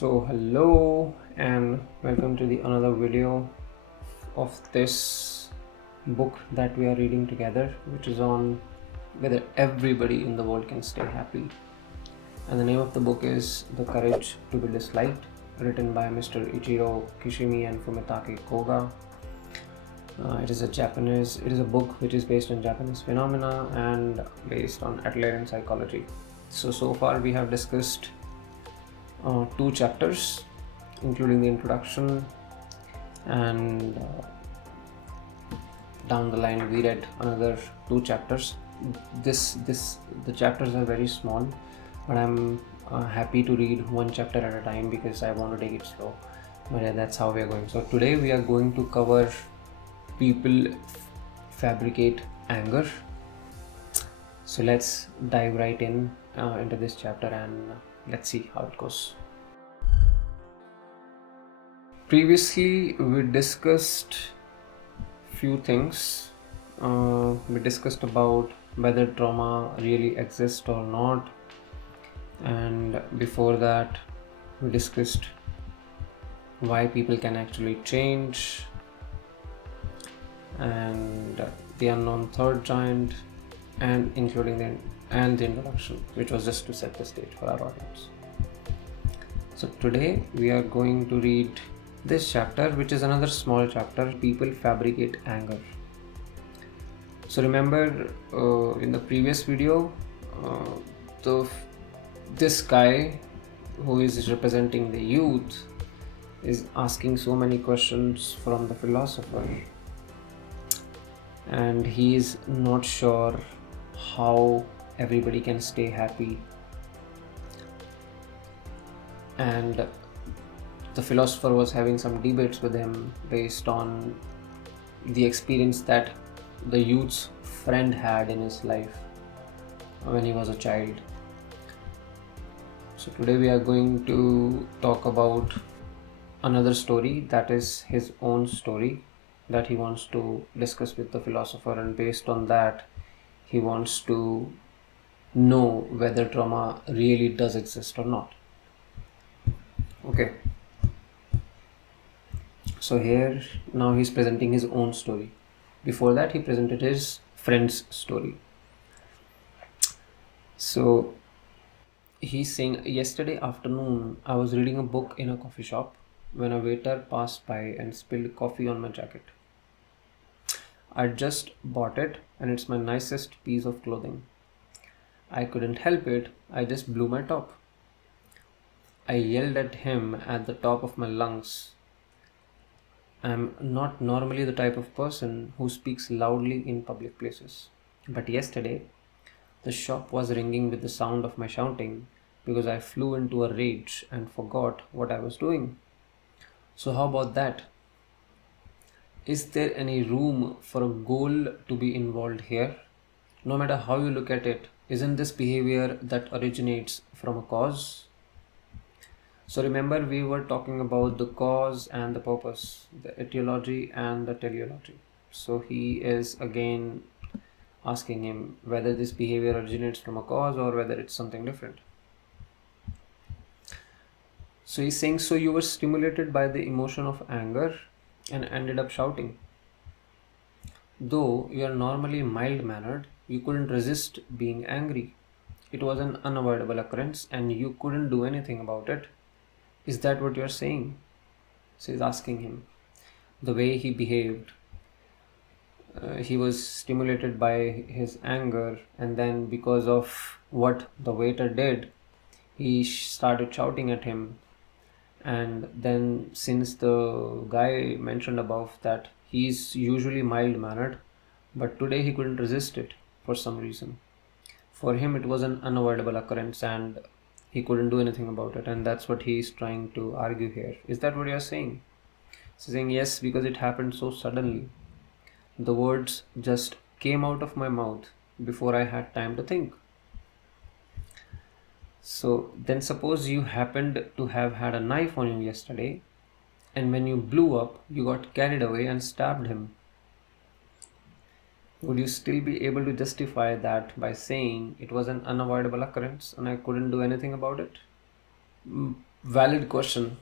Hello and welcome to the another video of this book that we are reading together, which is on whether everybody in the world can stay happy. And the name of the book is The Courage to Be Disliked, written by Mr. Ichiro, Kishimi and Fumitake Koga. It is a book which is based on Japanese phenomena and based on Adlerian psychology. So far we have discussed two chapters, including the introduction, and down the line we read another two chapters. The chapters are very small, but I'm happy to read one chapter at a time because I want to take it slow. But yeah, that's how we are going. So today we are going to cover people fabricate anger. So let's dive right into this chapter and let's see how it goes. Previously we discussed few things. We discussed about whether trauma really exists or not, and before that we discussed why people can actually change, and the unknown third giant, and including the introduction, which was just to set the stage for our audience. So today we are going to read this chapter, which is another small chapter, People Fabricate Anger. So remember, in the previous video, this guy who is representing the youth is asking so many questions from the philosopher, and he is not sure how everybody can stay happy, and the philosopher was having some debates with him based on the experience that the youth's friend had in his life when he was a child. So today we are going to talk about another story, that is his own story, that he wants to discuss with the philosopher, and based on that he wants to know whether trauma really does exist or not. Okay, so here now he's presenting his own story. Before that he presented his friend's story. So he's saying, yesterday afternoon I was reading a book in a coffee shop when a waiter passed by and spilled coffee on my jacket. I'd just bought it and it's my nicest piece of clothing. I couldn't help it, I just blew my top. I yelled at him at the top of my lungs. I'm not normally the type of person who speaks loudly in public places. But yesterday, the shop was ringing with the sound of my shouting because I flew into a rage and forgot what I was doing. So how about that? Is there any room for a goal to be involved here? No matter how you look at it, isn't this behavior that originates from a cause? So remember, we were talking about the cause and the purpose, the etiology and the teleology. So he is again asking him whether this behavior originates from a cause or whether it's something different. So he's saying, so you were stimulated by the emotion of anger and ended up shouting. Though you are normally mild-mannered, you couldn't resist being angry. It was an unavoidable occurrence and you couldn't do anything about it. Is that what you're saying? So he's asking him the way he behaved. He was stimulated by his anger, and then because of what the waiter did, he started shouting at him. And then, since the guy mentioned above that he's usually mild-mannered, but today he couldn't resist it for some reason. For him it was an unavoidable occurrence and he couldn't do anything about it, and that's what he's trying to argue here. Is that what you're saying? He's saying, yes, because it happened so suddenly. The words just came out of my mouth before I had time to think. So then suppose you happened to have had a knife on you yesterday, and when you blew up, you got carried away and stabbed him. Would you still be able to justify that by saying it was an unavoidable occurrence and I couldn't do anything about it? Valid question.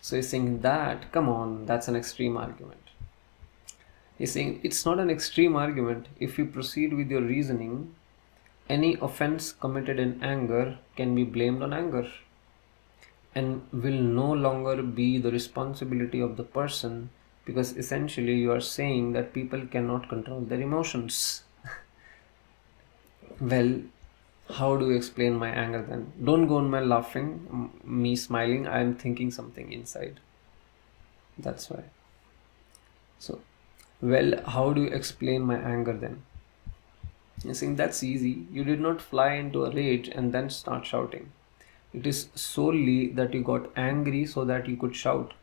So he's saying that, come on, that's an extreme argument. He's saying it's not an extreme argument. If you proceed with your reasoning, any offense committed in anger can be blamed on anger and will no longer be the responsibility of the person, because essentially you are saying that people cannot control their emotions. Well, how do you explain my anger then? Don't go on my laughing, me smiling. I am thinking something inside. That's why. So, well, how do you explain my anger then? You're saying that's easy. You did not fly into a rage and then start shouting. It is solely that you got angry so that you could shout.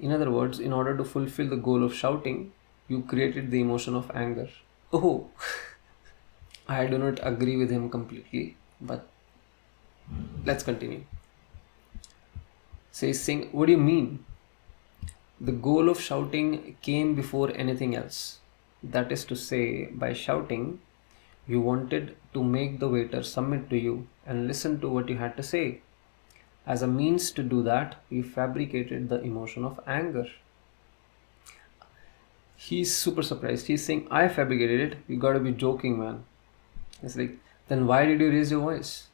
In other words, in order to fulfill the goal of shouting, you created the emotion of anger. Oh, I do not agree with him completely, but let's continue. Says Singh, what do you mean? The goal of shouting came before anything else. That is to say, by shouting, you wanted to make the waiter submit to you and listen to what you had to say. As a means to do that, you fabricated the emotion of anger. He's super surprised. He's saying, I fabricated it. You gotta be joking, man. It's like, then why did you raise your voice?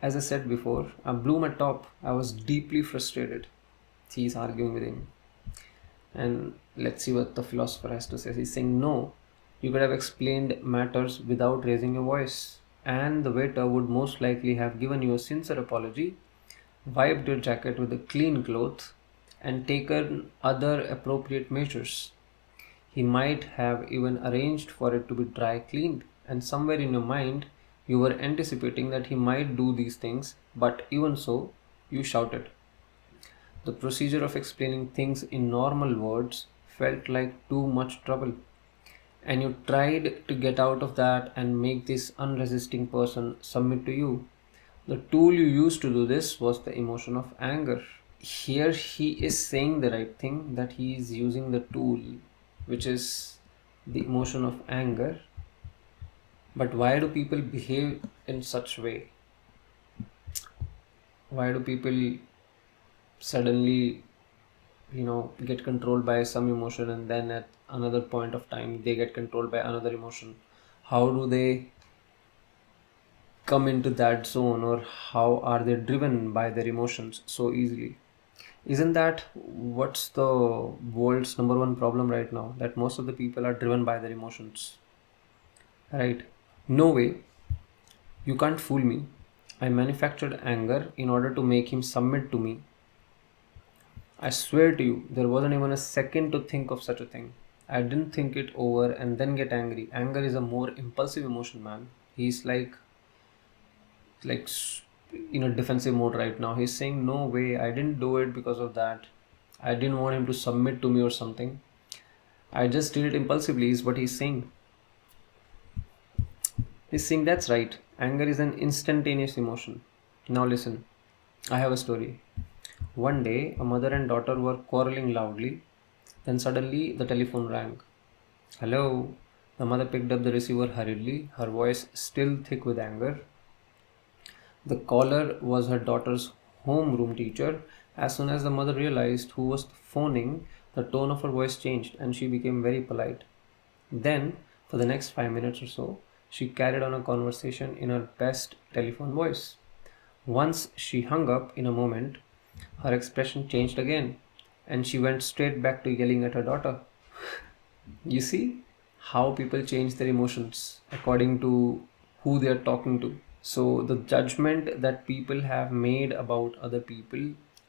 As I said before, I blew my top. I was deeply frustrated. He's arguing with him. And let's see what the philosopher has to say. He's saying, no, you could have explained matters without raising your voice. And the waiter would most likely have given you a sincere apology, wiped your jacket with a clean cloth, and taken other appropriate measures. He might have even arranged for it to be dry cleaned, and somewhere in your mind you were anticipating that he might do these things, but even so, you shouted. The procedure of explaining things in normal words felt like too much trouble, and you tried to get out of that and make this unresisting person submit to you. The tool you used to do this was the emotion of anger. Here he is saying the right thing, that he is using the tool, which is the emotion of anger. But why do people behave in such way? Why do people suddenly get controlled by some emotion, and then at another point of time they get controlled by another emotion? How do they come into that zone, or how are they driven by their emotions so easily? Isn't that what's the world's number one problem right now, that most of the people are driven by their emotions, right? No way, you can't fool me. I manufactured anger in order to make him submit to me. I swear to you, there wasn't even a second to think of such a thing. I didn't think it over and then get angry. Anger is a more impulsive emotion, man. He's like in a defensive mode right now. He's saying, no way, I didn't do it because of that. I didn't want him to submit to me or something. I just did it impulsively, is what he's saying. He's saying that's right. Anger is an instantaneous emotion. Now listen, I have a story. One day, a mother and daughter were quarreling loudly. Then suddenly the telephone rang. Hello. The mother picked up the receiver hurriedly, her voice still thick with anger. The caller was her daughter's homeroom teacher. As soon as the mother realized who was phoning, the tone of her voice changed and she became very polite. Then, for the next 5 minutes or so, she carried on a conversation in her best telephone voice. Once she hung up in a moment, her expression changed again, and she went straight back to yelling at her daughter. You see how people change their emotions according to who they are talking to. So, the judgment that people have made about other people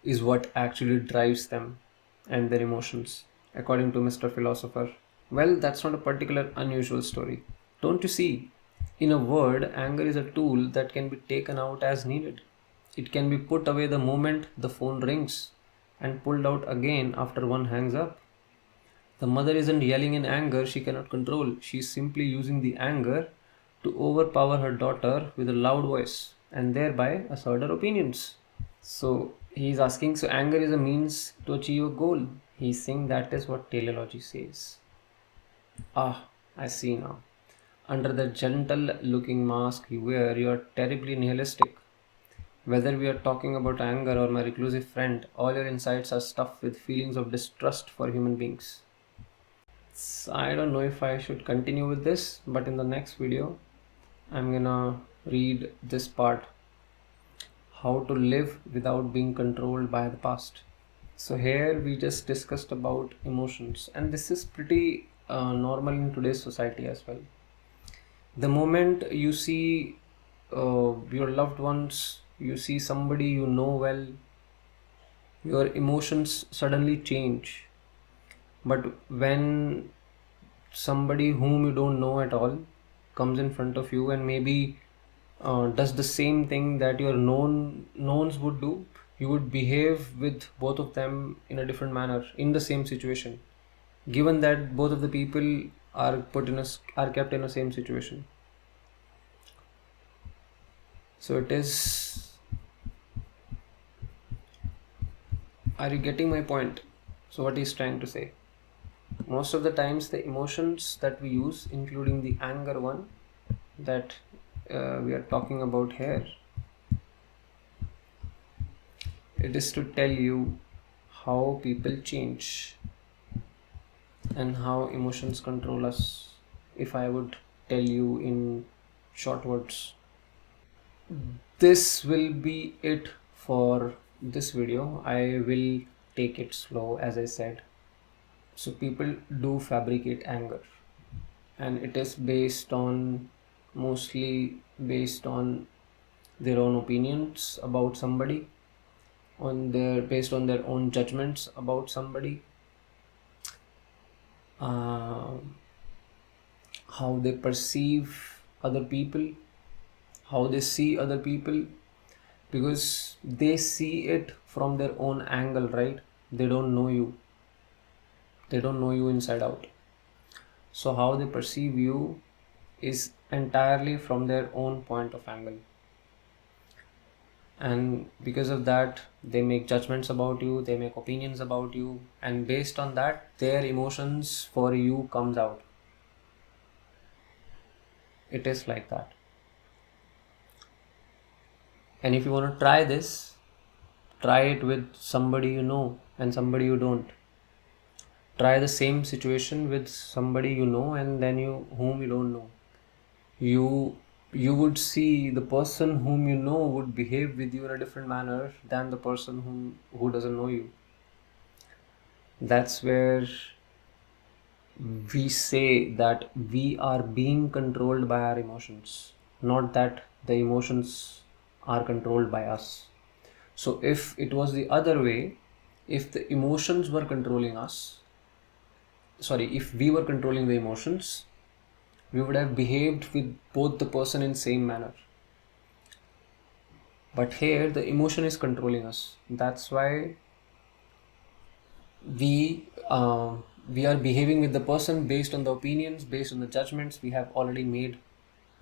is what actually drives them and their emotions, according to Mr. Philosopher. Well, that's not a particular unusual story. Don't you see? In a word, anger is a tool that can be taken out as needed. It can be put away the moment the phone rings and pulled out again after one hangs up. The mother isn't yelling in anger she cannot control. She's simply using the anger to overpower her daughter with a loud voice and thereby assert her opinions. So he's asking, so anger is a means to achieve a goal. He's saying that is what teleology says. Ah, I see now. Under the gentle looking mask you wear, you are terribly nihilistic. Whether we are talking about anger or my reclusive friend, all your insights are stuffed with feelings of distrust for human beings. I don't know if I should continue with this, but in the next video, I'm gonna read this part: how to live without being controlled by the past. So, here we just discussed about emotions, and this is pretty normal in today's society as well. The moment you see your loved ones, you see somebody you know well, your emotions suddenly change. But when somebody whom you don't know at all comes in front of you and maybe does the same thing that your knowns would do, you would behave with both of them in a different manner in the same situation, given that both of the people are are kept in the same situation. So it is. Are you getting my point? So what he's trying to say? Most of the times, the emotions that we use, including the anger one that we are talking about here, it is to tell you how people change and how emotions control us. If I would tell you in short words, this will be it for this video. I will take it slow, as I said. So people do fabricate anger, and it is mostly based on their own opinions about somebody, based on their own judgments about somebody, uh, how they perceive other people, how they see other people, because they see it from their own angle, right? They don't know you, they don't know you inside out. So how they perceive you is entirely from their own point of angle, and because of that they make judgments about you, they make opinions about you, and based on that their emotions for you comes out. It is like that. And if you want to try this, try it with somebody you know and somebody you don't. Try the same situation with somebody you know and then you whom you don't know. You would see the person whom you know would behave with you in a different manner than the person who doesn't know you. That's where we say that we are being controlled by our emotions, not that the emotions are controlled by us. So if it was the other way, if the emotions were controlling us, if we were controlling the emotions, we would have behaved with both the person in same manner. But here the emotion is controlling us. That's why we uh, we are behaving with the person based on the opinions, based on the judgments we have already made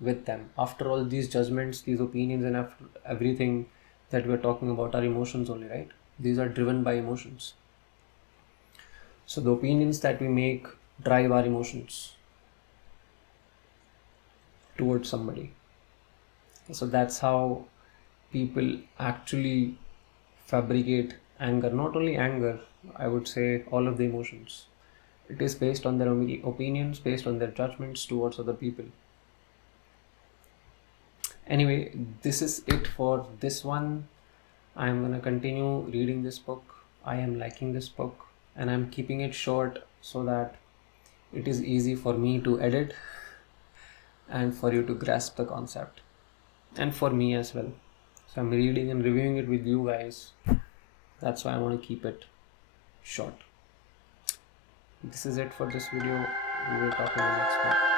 with them. After all, these judgments, these opinions, and after everything that we're talking about are emotions only, right? These are driven by emotions. So the opinions that we make drive our emotions towards somebody. So that's how people actually fabricate anger. Not only anger, I would say all of the emotions. It is based on their opinions, based on their judgments towards other people. Anyway, this is it for this one. I'm gonna continue reading this book. I am liking this book, and I'm keeping it short so that it is easy for me to edit and for you to grasp the concept, and for me as well. So I'm reading and reviewing it with you guys. That's why I want to keep it short. This is it for this video. We will talk in the next one.